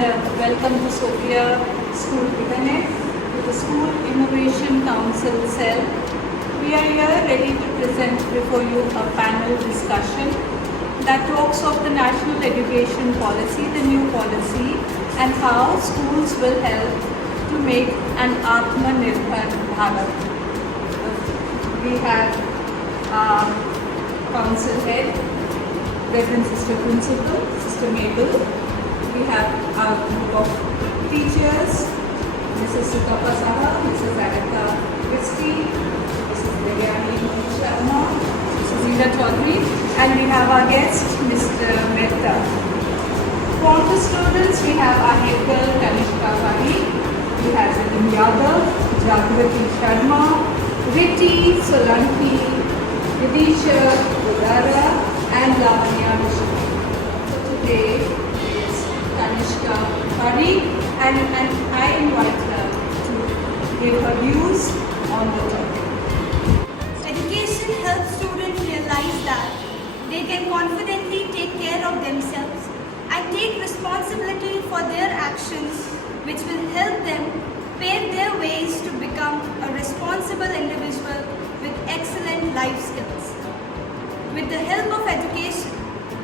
welcome to Sophia School Internet to the School Innovation Council Cell. We are here ready to present before you a panel discussion that talks of the National Education Policy, the new policy, and how schools will help to make an Atmanirbhar Bharat. We have our council head, Reverend Sister Principal, Sister Mabel. We have our group of teachers, Mrs. Sukapa Saha, Mrs. Agatha Christie, Mrs. Biryani Sharma, Mrs. Zina Chaudhary, and we have our guest, Mr. Mehta. From the students, we have our head girl, Kanishka Bari, we have Salim Yadav, Jagrati Sharma, Riti Solanki, Vidisha Udara, and Lavanya Mishra. So today, Kanishka Bari, and I invite her to give her views on the topic. Education helps students realize that they can confidently take care of themselves and take responsibility for their actions, which will help them pave their ways to become a responsible individual with excellent life skills. With the help of education,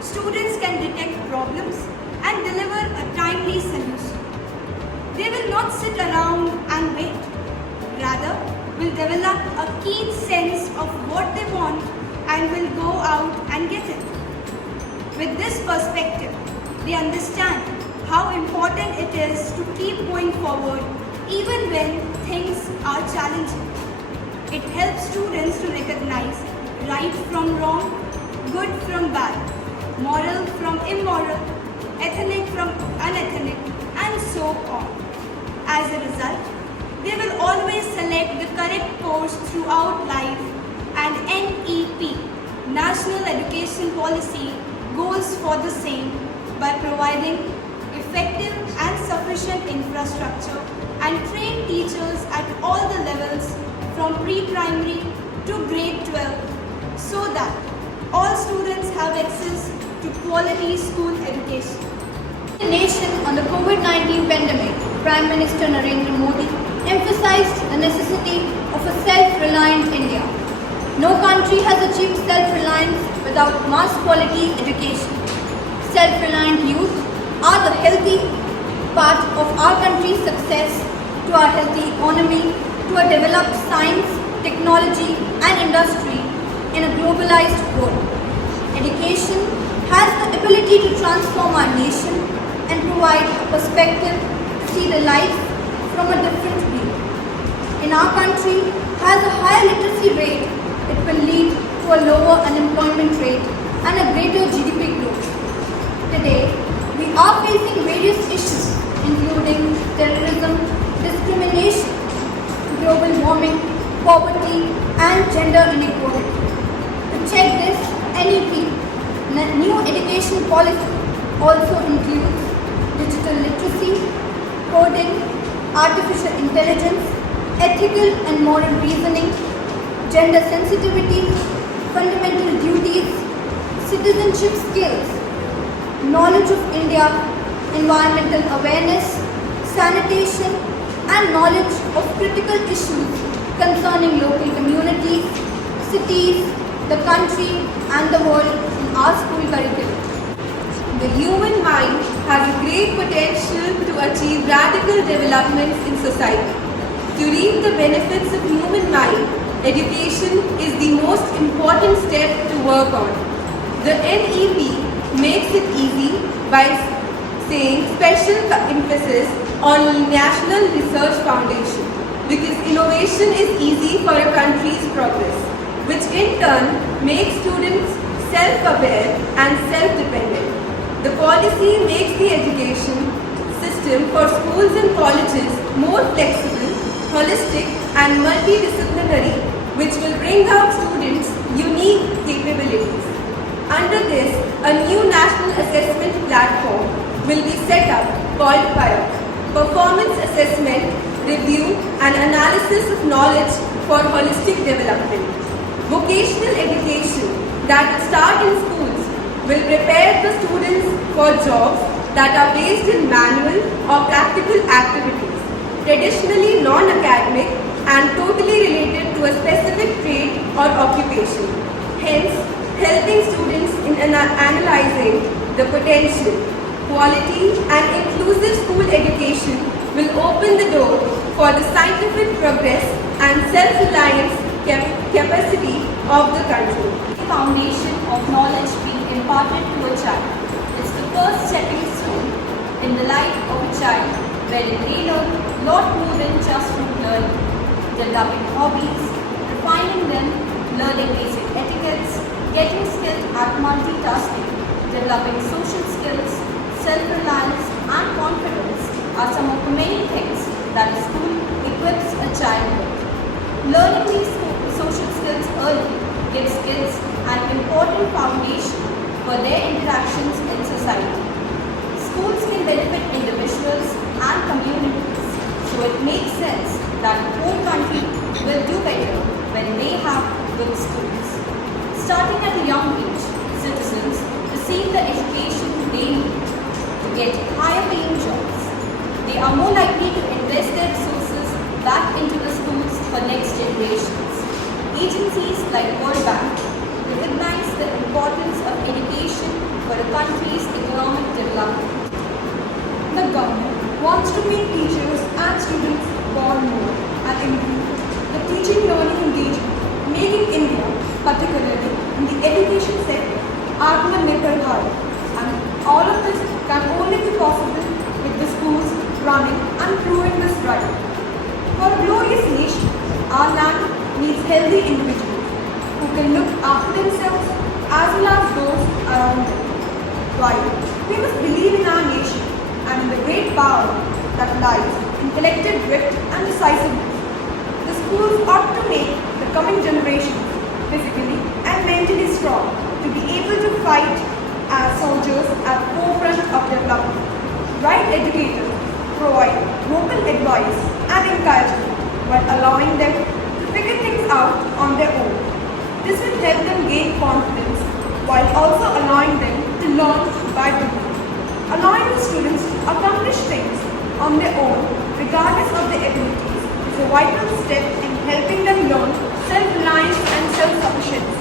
students can detect problems and deliver a timely solution. They will not sit around and wait. Rather, will develop a keen sense of what they want and will go out and get it. With this perspective, they understand how important it is to keep going forward even when things are challenging. It helps students to recognize right from wrong, good from bad, moral from immoral, ethnic from unethnic, and so on. As a result, they will always select the correct course throughout life, and NEP, National Education Policy, goes for the same by providing effective and sufficient infrastructure and trained teachers at all the levels from pre-primary to grade 12 so that all students have access to quality school education. The nation on the COVID-19 pandemic, Prime Minister Narendra Modi emphasized the necessity of a self-reliant India. No country has achieved self-reliance without mass quality education. Self-reliant youth are the healthy part of our country's success, to our healthy economy, to a developed science, technology and industry in a globalized world. Education has the ability to transform our nation and provide a perspective to see the life from a different view. In our country has a higher literacy rate, it will lead to a lower unemployment rate and a greater GDP growth. Today, we are facing various issues including terrorism, discrimination, global warming, poverty and gender inequality. To check this, NEP, new education policy, also includes digital literacy, coding, artificial intelligence, ethical and moral reasoning, gender sensitivity, fundamental duties, citizenship skills, knowledge of India, environmental awareness, sanitation, and knowledge of critical issues concerning local communities, cities, the country, and the world in our school curriculum. The human mind has a great potential to achieve radical developments in society. To reap the benefits of human mind, education is the most important step to work on. The NEP makes it easy by saying special emphasis on National Research Foundation, because innovation is easy for a country's progress, which in turn makes students self-aware and self-dependent. The policy makes the education system for schools and colleges more flexible, holistic and multidisciplinary, which will bring out students' unique capabilities. Under this, a new national assessment platform will be set up called Bharat, Performance Assessment, Review and Analysis of Knowledge for Holistic Development. Vocational education that will start in schools will prepare the students for jobs that are based in manual or practical activities, traditionally non-academic and totally related to a specific trade or occupation. Hence, helping students in analyzing the potential, quality and inclusive school education will open the door for the scientific progress and self-reliance capacity of the country. The foundation of knowledge being imparted to a child is the first stepping stone in the life of a child, wherein they learn a lot more than just from learning, developing hobbies, refining them, learning basic etiquettes, getting skilled at multitasking, developing social skills, self-reliance and confidence are some of the many things that a school equips a child with. Learning these social skills early gives kids an important foundation for their interactions in society. Schools can benefit individuals and communities, so it makes sense that the whole country will do better when they have good schools. Starting at a young age, citizens receive the education they need to get higher paying jobs. They are more likely to invest their resources back into the schools for next generations. Agencies like World Bank recognize the importance of education for a country's economic development. The government wants to make teachers and students born more and improve the teaching-learning engagement, making India, particularly in the education sector, Atmanirbhar Bharat. And all of this can only be possible with the schools running and proving this right. For a glorious nation, our land needs healthy individuals who can look after themselves as well as those around them. While we must believe in our nation and in the great power that lies in collective grit and decisiveness, the schools ought to make the coming generations physically and mentally strong to be able to fight as soldiers at the forefront of development. Right educators provide vocal advice and encouragement while allowing them to figure things out on their own. This will help them gain confidence while also allowing them to learn by doing. Allowing the students to accomplish things on their own regardless of their abilities is a vital step in helping them learn self-reliance and self-sufficiency.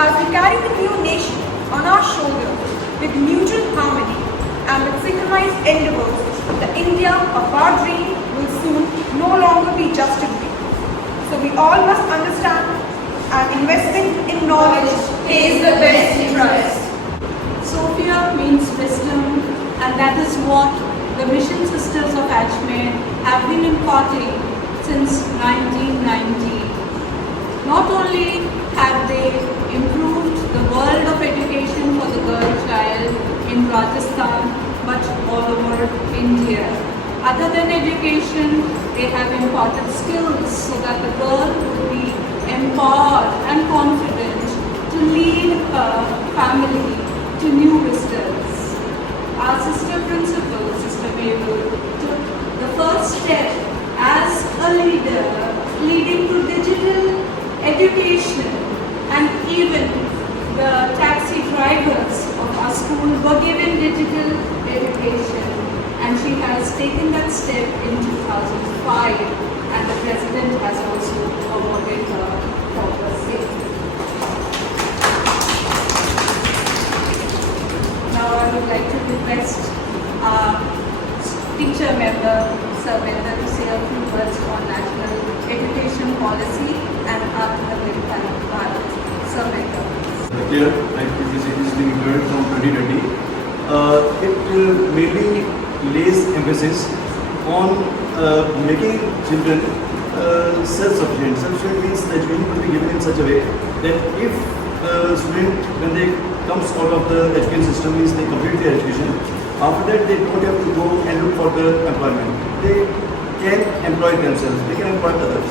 As we carry the new nation on our shoulders with mutual harmony and with synchronized endeavors, the India of our dream will soon no longer be just a dream. So we all must understand and investment in knowledge pays the best interest. Sophia means wisdom, and that is what the Mission Sisters of Ajmer have been imparting since 1990. Not only have they improved the world of education for the girl child in Rajasthan, but all over India. Other than education, they have imparted skills so that the girl would be empowered and confident to lead her family to new vistas. Our sister principal, Sister Mabel, took the first step as a leader, leading to digital education, and even the taxi drivers of our school were given digital education, and she has taken that step in 2005, and the President has also awarded her for her sake. Now I would like to request our teacher member, Sir Bharat, to say a few words on national education policy and Atmanirbhar. Sir Bharat. Here, IPPC is being heard from 2020. It mainly lays emphasis on making children self-sufficient. Self-sufficient means the education will be given in such a way that if a student, when they comes out of the education system, means they complete their education, after that they don't have to go and look for the employment. They can employ themselves, they can employ others.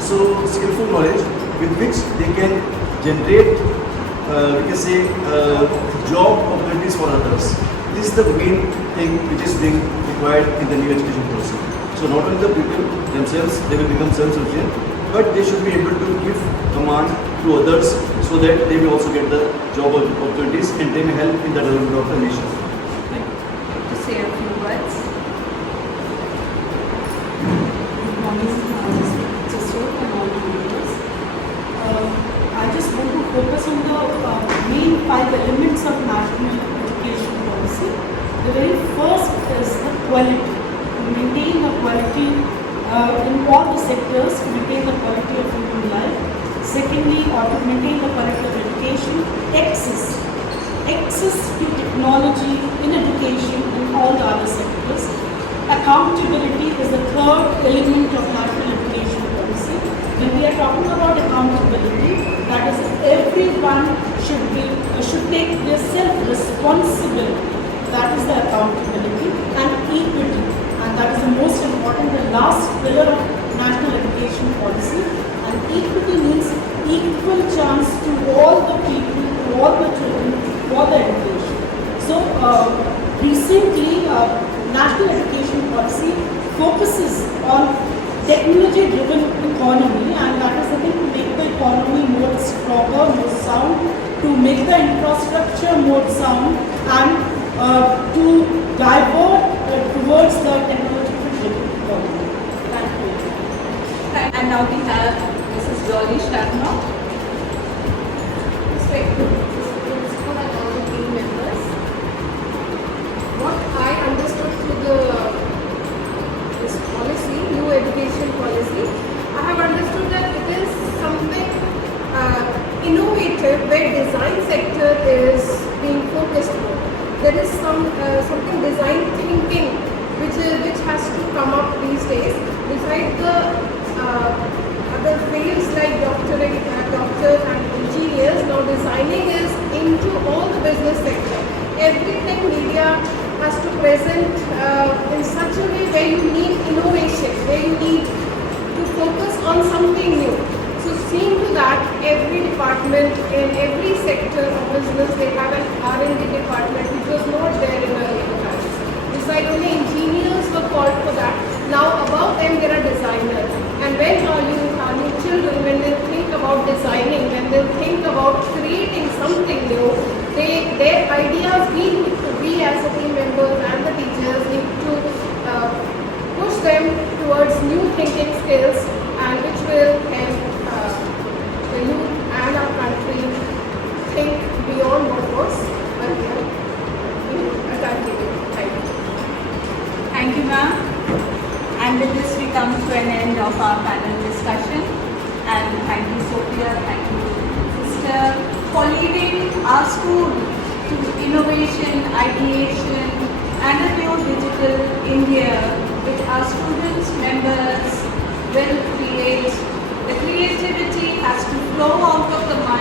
So skillful knowledge with which they can generate, we can say, job opportunities for others. This is the main thing which is being required in the new education policy. So not only the people themselves, they will become self-sufficient, but they should be able to give command to others so that they will also get the job opportunities and they may help in the development of the nation. Thank you. focus on the main 5 elements of national education policy. The very first is the quality. To maintain the quality in all the sectors, to maintain the quality of human life. Secondly, to maintain the quality of education, access to technology in education in all the other sectors. Accountability is the third element of national education policy. When we are talking about accountability, that is, everyone should take their self-responsibility. That is the accountability. And equity, and that is the most important, the last pillar of national education policy. And equity means equal chance to all the people, to all the children, for the education. So recently, national education policy focuses on technology-driven economy, and that is the thing, to make the economy more stronger, more sound, to make the infrastructure more sound, and to divert towards the technology-driven economy. Thank you. And now we have Mrs. Dolly Sharma. Respected principal and all the team members, what I understood through this policy, new education policy, I have understood that it is something innovative where design sector is being focused on. There is something design thinking which has to come up these days. Besides the other fields like doctors and engineers, now designing is into all the business sector. Everything media has to present in such a way where you need innovation, where you need to focus on something new. So seeing to that, every department in every sector of business, they have an R&D department which was not there in earlier times. Besides, only engineers were called for that. Now above them there are designers. And when our new children, when they think about designing, when they think about creating something new, their ideas need to be, as a team members and the teachers, need to push them towards new thinking skills, and which will help the youth and our country think beyond what was earlier continued. Thank you. Thank you, ma'am. And with this, we come to an end of our panel discussion. And thank you, Sophia, thank you, sister, for leading our school to innovation, ideation, and a new digital India, which our students, members will create. The creativity has to flow out of the mind